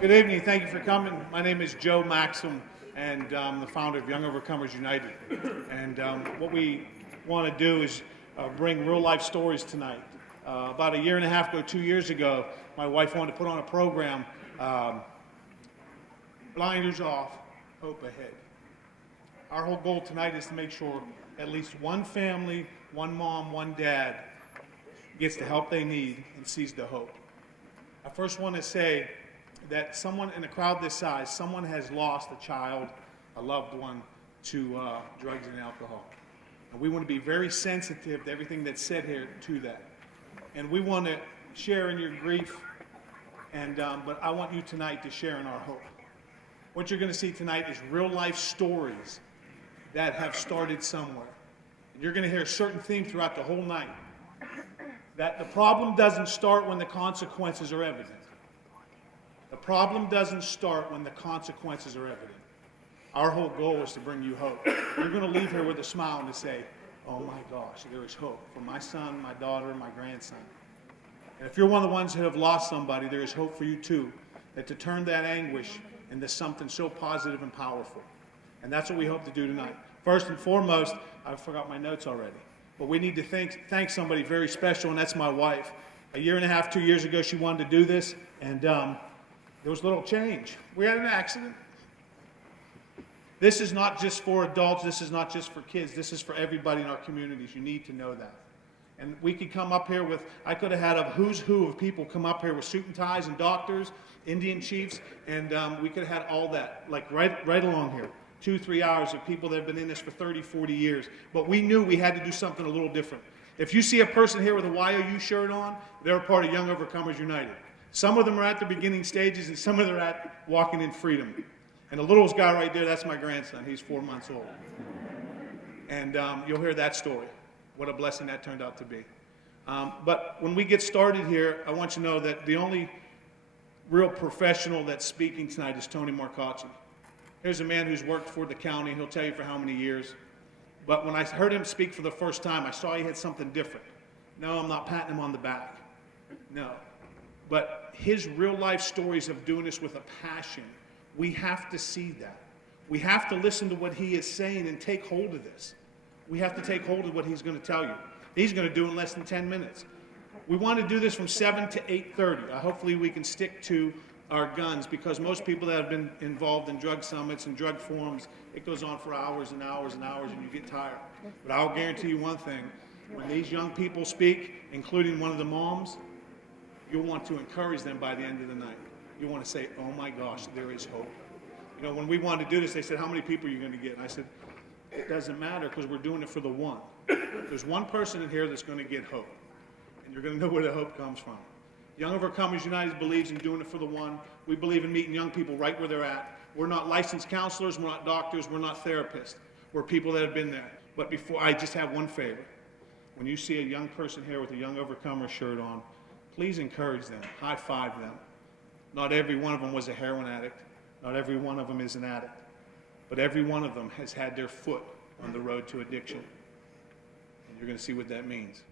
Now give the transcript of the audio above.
Good evening. Thank you for coming. My name is Joe Maxim, and I'm the founder of Young Overcomers United. And what we want to do is bring real-life stories tonight. About a year and a half ago, 2 years ago, my wife wanted to put on a program, Blinders Off, Hope Ahead. Our whole goal tonight is to make sure at least one family, one mom, one dad gets the help they need and sees the hope. I first want to say that someone in a crowd this size, someone has lost a child, a loved one, to drugs and alcohol. And we want to be very sensitive to everything that's said here to that. And we want to share in your grief, but I want you tonight to share in our hope. What you're going to see tonight is real life stories that have started somewhere. And you're going to hear a certain theme throughout the whole night. That the problem doesn't start when the consequences are evident. The problem doesn't start when the consequences are evident. Our whole goal is to bring you hope. You're going to leave here with a smile and to say, oh my gosh, there is hope for my son, my daughter, my grandson. And if you're one of the ones who have lost somebody, there is hope for you too, that to turn that anguish into something so positive and powerful. And that's what we hope to do tonight. First and foremost, I forgot my notes already, but we need to thank somebody very special, and that's my wife. A year and a half, 2 years ago, she wanted to do this, and there was a little change. We had an accident. This is not just for adults. This is not just for kids. This is for everybody in our communities. You need to know that. And we could come up here with, I could have had a who's who of people come up here with suit and ties and doctors, Indian chiefs, and we could have had all that, like right along here. 2-3 hours of people that have been in this for 30, 40 years. But we knew we had to do something a little different. If you see a person here with a YOU shirt on, they're a part of Young Overcomers United. Some of them are at the beginning stages, and some of them are at walking in freedom. And the littlest guy right there, that's my grandson. He's 4 months old. And you'll hear that story, what a blessing that turned out to be. But when we get started here, I want you to know that the only real professional that's speaking tonight is Tony Marcacci. Here's a man who's worked for the county. He'll tell you for how many years. But when I heard him speak for the first time, I saw he had something different. No, I'm not patting him on the back. No. But his real life stories of doing this with a passion, we have to see that. We have to listen to what he is saying and take hold of this. We have to take hold of what he's going to tell you. He's going to do it in less than 10 minutes. We want to do this from 7 to 8:30. Hopefully we can stick to our guns, because most people that have been involved in drug summits and drug forums, it goes on for hours and hours and hours and you get tired. But I'll guarantee you one thing, when these young people speak, including one of the moms, you'll want to encourage them by the end of the night. You want to say, oh my gosh, there is hope. You know, when we wanted to do this, they said, how many people are you going to get? And I said, it doesn't matter, because we're doing it for the one. There's one person in here that's going to get hope. And you're going to know where the hope comes from. Young Overcomers United believes in doing it for the one. We believe in meeting young people right where they're at. We're not licensed counselors, we're not doctors, we're not therapists. We're people that have been there. But before, I just have one favor. When you see a young person here with a Young Overcomer shirt on, please encourage them, high five them. Not every one of them was a heroin addict. Not every one of them is an addict. But every one of them has had their foot on the road to addiction. And you're going to see what that means.